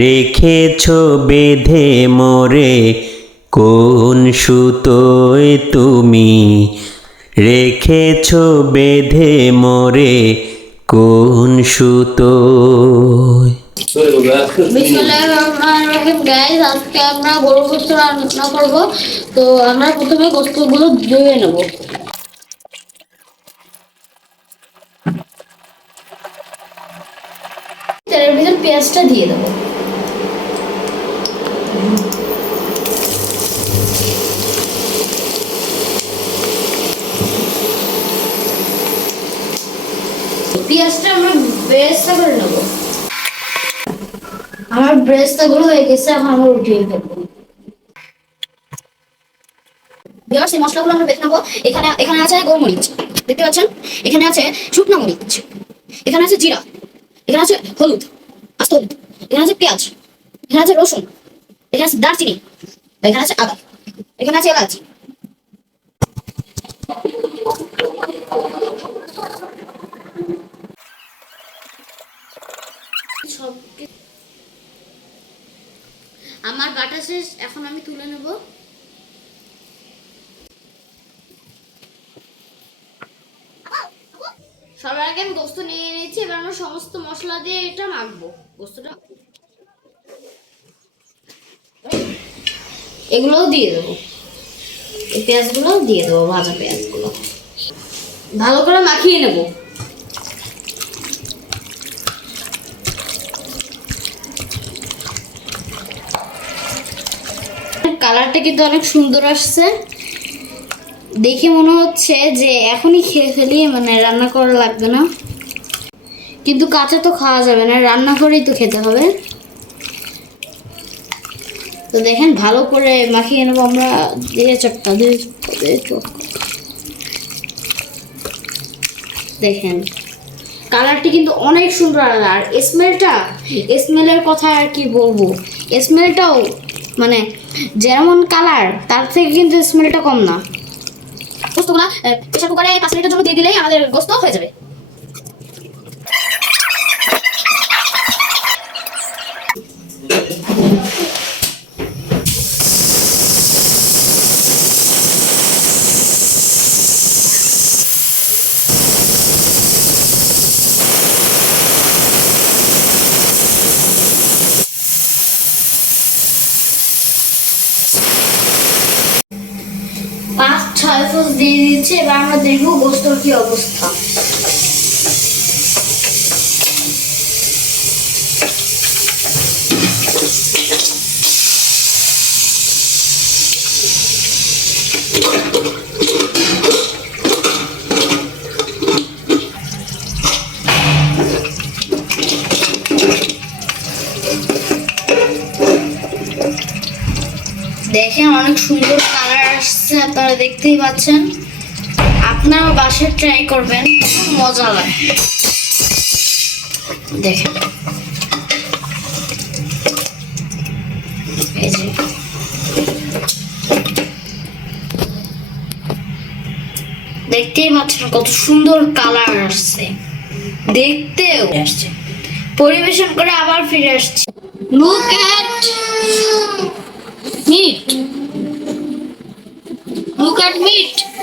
রেখেছ বেঁধে মোরে, কোন সুতোয় তুমি? রেখেছ বেঁধে মোরে, কোন গাইস আজকে আমরা গরু করব। তো আমরা প্রথমে ধুয়ে নেব। পেঁয়াজটা দিয়ে দেবো। পেঁয়াজটা আমরা বেরেস্তা আমার ব্রেসটা গুলো হয়ে গেছে, এখন আমরা উঠিয়ে ফেলব এই মশলাগুলো আমরা বেছে নেব। এখানে এখানে আছে গোলমরিচ, দেখতে পাচ্ছেন? এখানে আছে শুকনো মরিচ, এখানে আছে জিরা, এখানে আছে হলুদ, আস্ত হলুদ, এখানে আছে পেঁয়াজ, এখানে আছে রসুন। এখানে আছে দারচিনি, এখানে আছে আদা, এখানে আছে আমার বাটা শেষ, এখন আমি তুলে নেব। সবার আগে আমি গোস্ত নিয়ে নিয়েছি, এবার আমরা সমস্ত মশলা দিয়ে এটা মাখবো। গোস্তটা এগুলোও দিয়ে দেবো। এই দিয়ে দেবো, ভাজা পেঁয়াজগুলো। ভালো করে মাখিয়ে নেব। কালারটা কিন্তু অনেক সুন্দর আসছে। দেখে মনে হচ্ছে যে এখনই খেয়ে ফেলি মানে রান্না করা লাগবে না। কিন্তু কাঁচা তো খাওয়া যাবে না, রান্না করেই তো খেতে হবে। তো দেখেন, ভালো করে মাখিয়ে নেব আমরা। দিয়ে চটকা দিয়ে দেখেন, কালারটি কিন্তু অনেক সুন্দর আর স্মেলটা স্মেলের কথা আর কি বলব? স্মেলটাও মানে যেমন কালার, তার থেকে কিন্তু স্মেলটা কম না। গোস্তগুলা প্রেশার কুকারে পাঁচ মিনিটের জন্য দিয়ে দিলেই আমাদের গোস্ত হয়ে যাবে। ফুস দিয়ে দিচ্ছে এবার আমরা দেখব গোস্তর কি অবস্থা। দেখেন অনেক সুন্দর কালার আসছে, আপনারা দেখতেই পাচ্ছেন। আপনারা বাসায় ট্রাই করবেন, মজা লাগে। দেখেন। দেখতেই পাচ্ছেন কত সুন্দর কালার আসছে। দেখতেও আসছে। পরিবেশন করে আবার ফিরে আসছে। Look at meat. Look at meat.